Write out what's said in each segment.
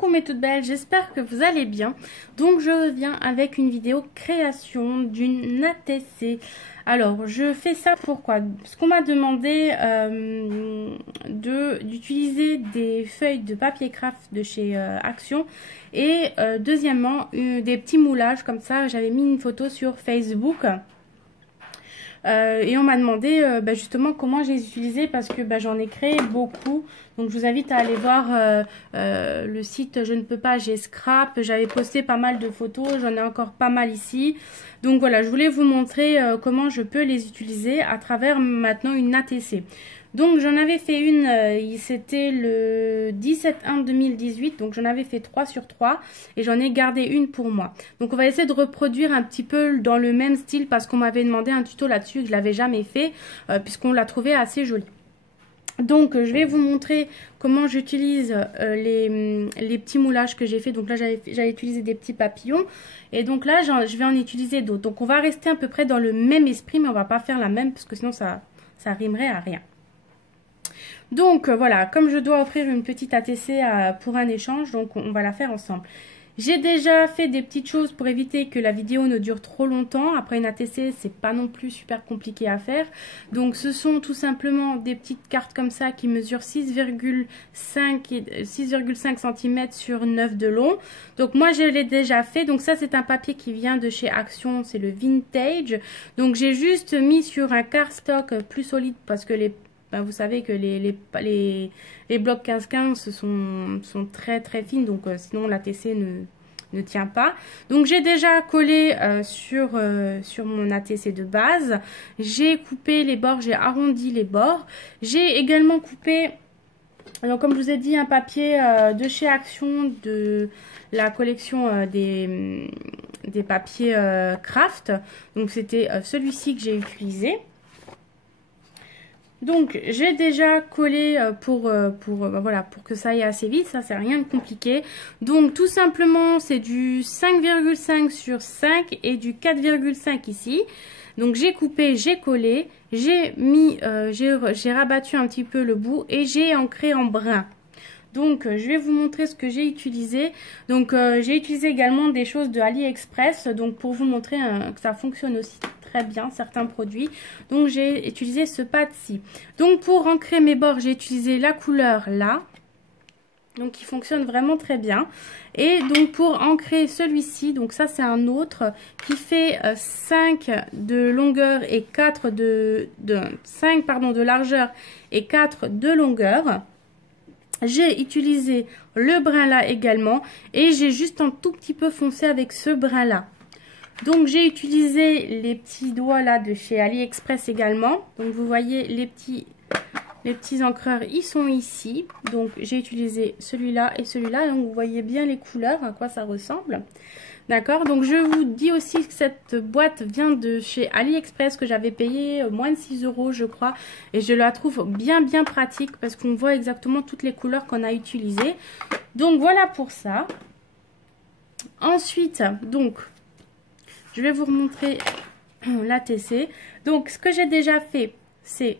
Coucou mes toutes belles, j'espère que vous allez bien. Donc je reviens avec une vidéo création d'une ATC. Alors je fais ça pourquoi? Parce qu'on m'a demandé d'utiliser des feuilles de papier craft de chez Action. Et deuxièmement, des petits moulages comme ça. J'avais mis une photo sur Facebook. Et on m'a demandé justement comment je les utilisais parce que j'en ai créé beaucoup. Donc je vous invite à aller voir le site Je ne peux pas, j'ai scrap. J'avais posté pas mal de photos, j'en ai encore pas mal ici. Donc voilà, je voulais vous montrer comment je peux les utiliser à travers maintenant une ATC. Donc j'en avais fait une, c'était le 17/1/2018, donc j'en avais fait 3 sur 3 et j'en ai gardé une pour moi. Donc on va essayer de reproduire un petit peu dans le même style parce qu'on m'avait demandé un tuto là-dessus que je l'avais jamais fait puisqu'on l'a trouvé assez joli. Donc je vais vous montrer comment j'utilise les petits moulages que j'ai fait. Donc là j'avais utilisé des petits papillons et donc là je vais en utiliser d'autres. Donc on va rester à peu près dans le même esprit mais on va pas faire la même parce que sinon ça rimerait à rien. Donc voilà, comme je dois offrir une petite ATC pour un échange, donc on va la faire ensemble. J'ai déjà fait des petites choses pour éviter que la vidéo ne dure trop longtemps. Après une ATC, c'est pas non plus super compliqué à faire. Donc ce sont tout simplement des petites cartes comme ça qui mesurent 6,5 cm sur 9 de long. Donc moi je l'ai déjà fait. Donc ça c'est un papier qui vient de chez Action, c'est le Vintage. Donc j'ai juste mis sur un cardstock plus solide parce que vous savez que les blocs 15-15 sont très très fines, donc sinon l'ATC ne tient pas. Donc j'ai déjà collé sur mon ATC de base. J'ai coupé les bords, j'ai arrondi les bords. J'ai également coupé, alors comme je vous ai dit, un papier de chez Action de la collection des papiers craft. Donc c'était celui-ci que j'ai utilisé. Donc j'ai déjà collé pour que ça aille assez vite, ça c'est rien de compliqué. Donc tout simplement c'est du 5,5 sur 5 et du 4,5 ici. Donc j'ai coupé, j'ai collé, j'ai rabattu un petit peu le bout et j'ai ancré en brun. Donc je vais vous montrer ce que j'ai utilisé. Donc j'ai utilisé également des choses de AliExpress, donc pour vous montrer que ça fonctionne aussi très bien certains produits. Donc j'ai utilisé ce pad-ci. Donc pour ancrer mes bords, j'ai utilisé la couleur là. Donc qui fonctionne vraiment très bien. Et donc pour ancrer celui-ci, donc ça c'est un autre qui fait 5 de longueur et 4 5 de largeur et 4 de longueur. J'ai utilisé le brun là également et j'ai juste un tout petit peu foncé avec ce brun là. Donc j'ai utilisé les petits doigts là de chez AliExpress également. Donc vous voyez les petits encreurs, ils sont ici. Donc j'ai utilisé celui-là et celui-là. Donc vous voyez bien les couleurs, à quoi ça ressemble. D'accord, donc je vous dis aussi que cette boîte vient de chez AliExpress que j'avais payé moins de 6 € je crois. Et je la trouve bien pratique parce qu'on voit exactement toutes les couleurs qu'on a utilisées. Donc voilà pour ça. Ensuite, donc, je vais vous remontrer l'ATC. Donc ce que j'ai déjà fait, c'est...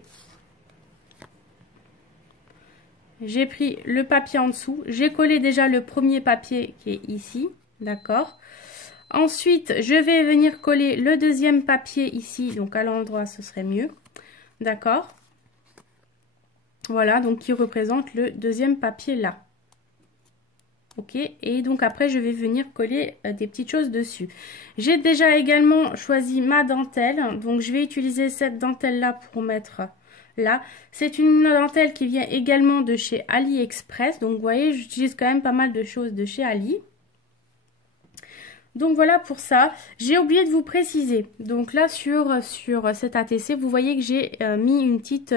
J'ai pris le papier en dessous. J'ai collé déjà le premier papier qui est ici. D'accord. Ensuite, je vais venir coller le deuxième papier ici. Donc, à l'endroit, ce serait mieux. D'accord. Voilà, donc qui représente le deuxième papier là. Ok. Et donc, après, je vais venir coller des petites choses dessus. J'ai déjà également choisi ma dentelle. Donc, je vais utiliser cette dentelle-là pour mettre... Là, c'est une dentelle qui vient également de chez AliExpress. Donc, vous voyez, j'utilise quand même pas mal de choses de chez Ali. Donc, voilà pour ça. J'ai oublié de vous préciser. Donc, là, sur cette ATC, vous voyez que j'ai mis une petite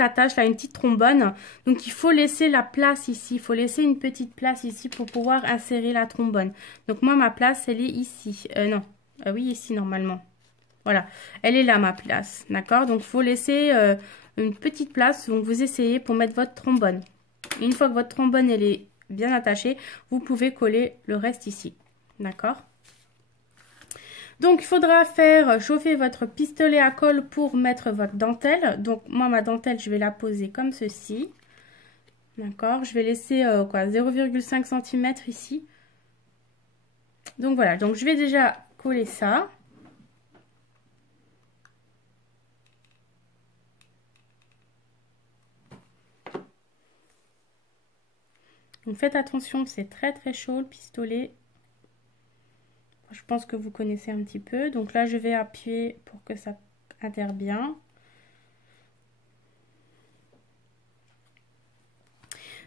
attache, là, une petite trombone. Donc, il faut laisser la place ici. Il faut laisser une petite place ici pour pouvoir insérer la trombone. Donc, moi, ma place, elle est ici. Non, oui, ici, normalement. Voilà, elle est là ma place, d'accord? Donc, il faut laisser une petite place. Donc, vous essayez pour mettre votre trombone. Une fois que votre trombone, elle est bien attachée, vous pouvez coller le reste ici, d'accord? Donc, il faudra faire chauffer votre pistolet à colle pour mettre votre dentelle. Donc, moi, ma dentelle, je vais la poser comme ceci. D'accord, je vais laisser quoi, 0,5 cm ici. Donc voilà, donc je vais déjà coller ça. Donc faites attention, c'est très très chaud le pistolet. Je pense que vous connaissez un petit peu. Donc là, je vais appuyer pour que ça adhère bien.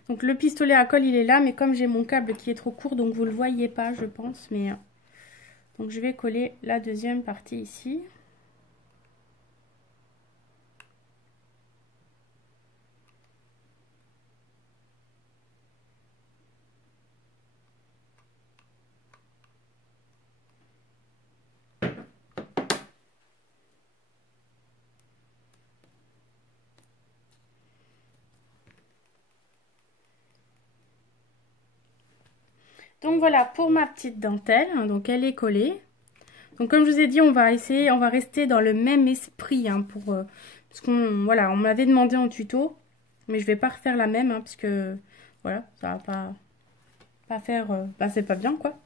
Donc le pistolet à colle, il est là, mais comme j'ai mon câble qui est trop court, donc vous ne le voyez pas, je pense. Mais donc je vais coller la deuxième partie ici. Donc voilà pour ma petite dentelle, donc elle est collée. Donc comme je vous ai dit, on va rester dans le même esprit parce qu'on voilà, on m'avait demandé en tuto, mais je vais pas refaire la même parce que voilà, ça va pas faire, c'est pas bien quoi.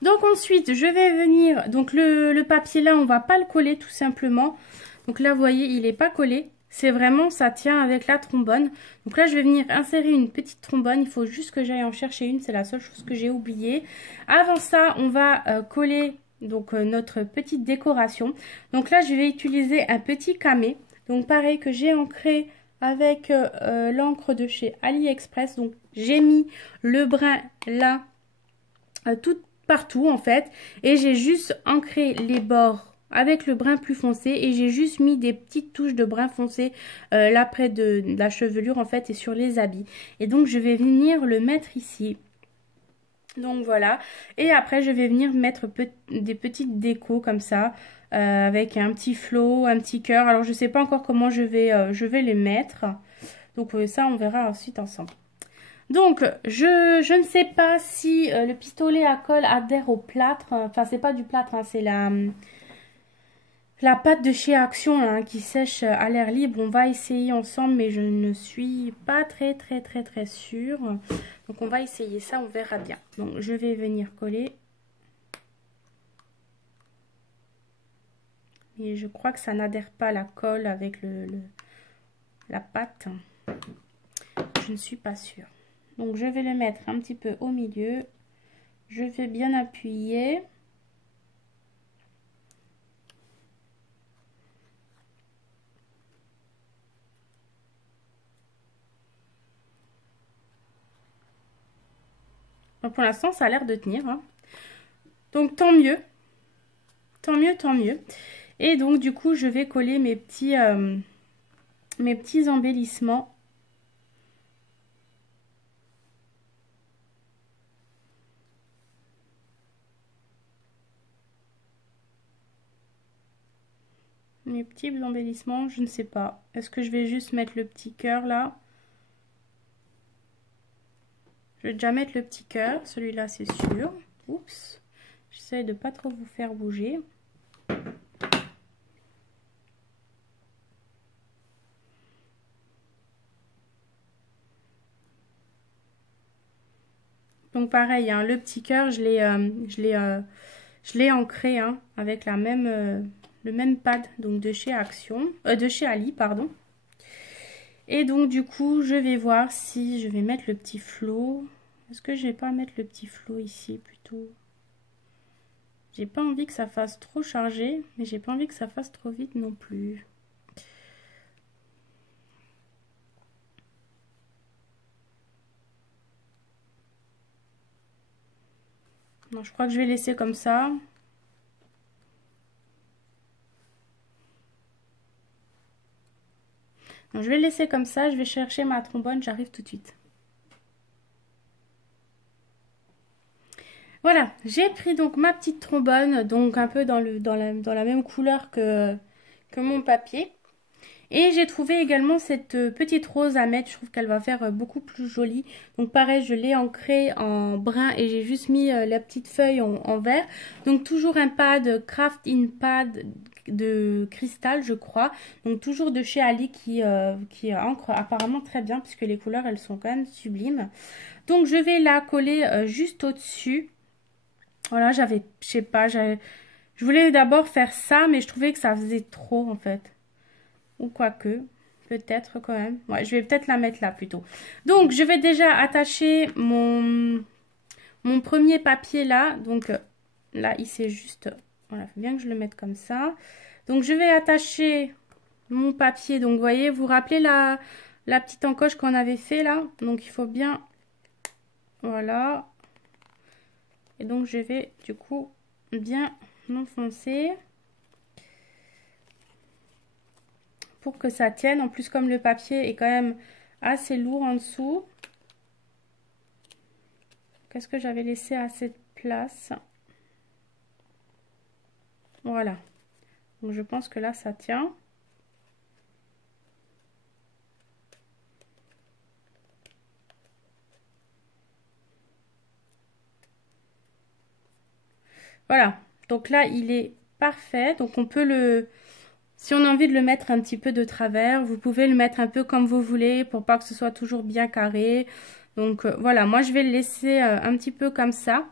Donc ensuite, je vais venir, donc le papier là, on va pas le coller tout simplement. Donc là, vous voyez, il est pas collé. C'est vraiment, ça tient avec la trombone. Donc là, je vais venir insérer une petite trombone. Il faut juste que j'aille en chercher une. C'est la seule chose que j'ai oubliée. Avant ça, on va coller donc notre petite décoration. Donc là, je vais utiliser un petit camé. Donc pareil que j'ai ancré avec l'encre de chez AliExpress. Donc j'ai mis le brin là, tout partout en fait. Et j'ai juste ancré les bords avec le brin plus foncé et j'ai juste mis des petites touches de brin foncé là près de la chevelure en fait et sur les habits. Et donc je vais venir le mettre ici. Donc voilà. Et après je vais venir mettre des petites décos comme ça avec un petit flow, un petit cœur. Alors je sais pas encore comment je vais les mettre. Donc ça on verra ensuite ensemble. Donc, je ne sais pas si le pistolet à colle adhère au plâtre. Enfin, c'est pas du plâtre, hein, c'est la pâte de chez Action là, qui sèche à l'air libre. On va essayer ensemble, mais je ne suis pas très sûre. Donc, on va essayer ça, on verra bien. Donc, je vais venir coller. Et je crois que ça n'adhère pas la colle avec la pâte. Je ne suis pas sûre. Donc je vais le mettre un petit peu au milieu. Je vais bien appuyer. Donc pour l'instant, ça a l'air de tenir. Hein. Donc tant mieux. Tant mieux, tant mieux. Et donc du coup, je vais coller mes petits embellissements. Mes petits embellissements, je ne sais pas. Est-ce que je vais juste mettre le petit cœur là? Je vais déjà mettre le petit cœur, celui-là c'est sûr. Oups, j'essaie de pas trop vous faire bouger. Donc pareil, hein, le petit cœur, je l'ai ancré hein, avec le même pad donc de chez Action, de chez Ali, pardon. Et donc du coup, je vais voir si je vais mettre le petit flot. Est-ce que je vais pas mettre le petit flot ici plutôt? J'ai pas envie que ça fasse trop chargé, mais j'ai pas envie que ça fasse trop vite non plus. Non, je crois que je vais laisser comme ça. Donc, je vais laisser comme ça, je vais chercher ma trombone, j'arrive tout de suite. Voilà, j'ai pris donc ma petite trombone, donc un peu dans la même couleur que mon papier. Et j'ai trouvé également cette petite rose à mettre. Je trouve qu'elle va faire beaucoup plus jolie. Donc pareil, je l'ai ancrée en brun et j'ai juste mis la petite feuille en vert. Donc toujours un pad Craft in Pad de cristal, je crois. Donc toujours de chez Ali qui ancre apparemment très bien puisque les couleurs elles sont quand même sublimes. Donc je vais la coller juste au-dessus. Voilà, je sais pas, je voulais d'abord faire ça, mais je trouvais que ça faisait trop en fait. Ou quoique, peut-être quand même. Ouais, je vais peut-être la mettre là plutôt. Donc, je vais déjà attacher mon premier papier là. Donc, là, il s'est juste... Voilà, il faut bien que je le mette comme ça. Donc, je vais attacher mon papier. Donc, vous voyez, vous rappelez la petite encoche qu'on avait fait là. Donc, il faut bien... Voilà. Et donc, je vais du coup bien l'enfoncer. Pour que ça tienne. En plus, comme le papier est quand même assez lourd en dessous. Qu'est-ce que j'avais laissé à cette place? Voilà. Donc, je pense que là, ça tient. Voilà. Donc là, il est parfait. Donc, on peut le... Si on a envie de le mettre un petit peu de travers, vous pouvez le mettre un peu comme vous voulez pour pas que ce soit toujours bien carré. Donc voilà, moi je vais le laisser un petit peu comme ça.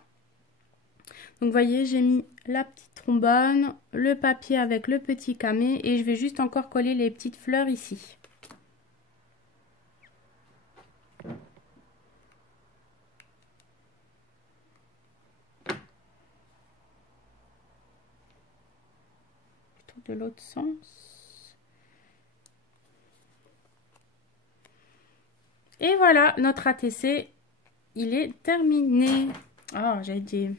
Donc vous voyez, j'ai mis la petite trombone, le papier avec le petit camé et je vais juste encore coller les petites fleurs ici. Plutôt de l'autre sens. Et voilà, notre ATC, il est terminé. Oh, j'ai dit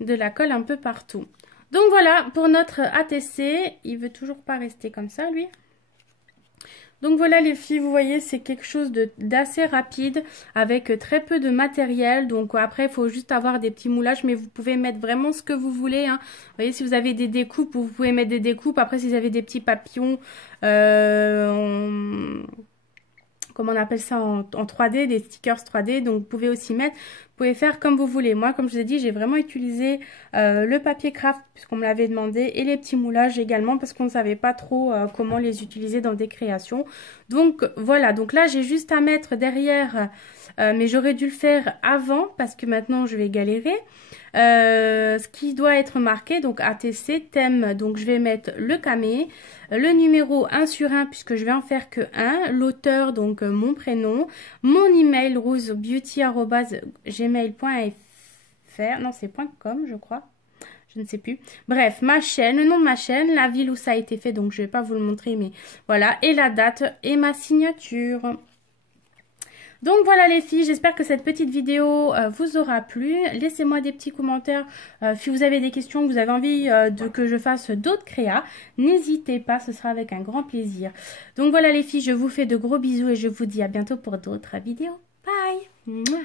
de la colle un peu partout. Donc voilà, pour notre ATC, il veut toujours pas rester comme ça, lui. Donc voilà les filles, vous voyez, c'est quelque chose d'assez rapide avec très peu de matériel. Donc après, il faut juste avoir des petits moulages, mais vous pouvez mettre vraiment ce que vous voulez, hein. Vous voyez, si vous avez des découpes, vous pouvez mettre des découpes. Après, si vous avez des petits papillons, comment on appelle ça en 3D, des stickers 3D, donc vous pouvez aussi mettre, vous pouvez faire comme vous voulez. Moi, comme je vous ai dit, j'ai vraiment utilisé le papier craft puisqu'on me l'avait demandé et les petits moulages également parce qu'on ne savait pas trop comment les utiliser dans des créations. Donc voilà, donc là j'ai juste à mettre derrière, mais j'aurais dû le faire avant parce que maintenant je vais galérer. Ce qui doit être marqué, donc ATC, thème, donc je vais mettre le camé, le numéro 1 sur 1 puisque je vais en faire que 1, l'auteur, donc mon prénom, mon email rosebeauty@gmail.fr, non c'est .com je crois, je ne sais plus. Bref, ma chaîne, le nom de ma chaîne, la ville où ça a été fait, donc je vais pas vous le montrer, mais voilà, et la date et ma signature. Donc voilà les filles, j'espère que cette petite vidéo vous aura plu. Laissez-moi des petits commentaires si vous avez des questions, que vous avez envie que je fasse d'autres créas. N'hésitez pas, ce sera avec un grand plaisir. Donc voilà les filles, je vous fais de gros bisous et je vous dis à bientôt pour d'autres vidéos. Bye. Mouah.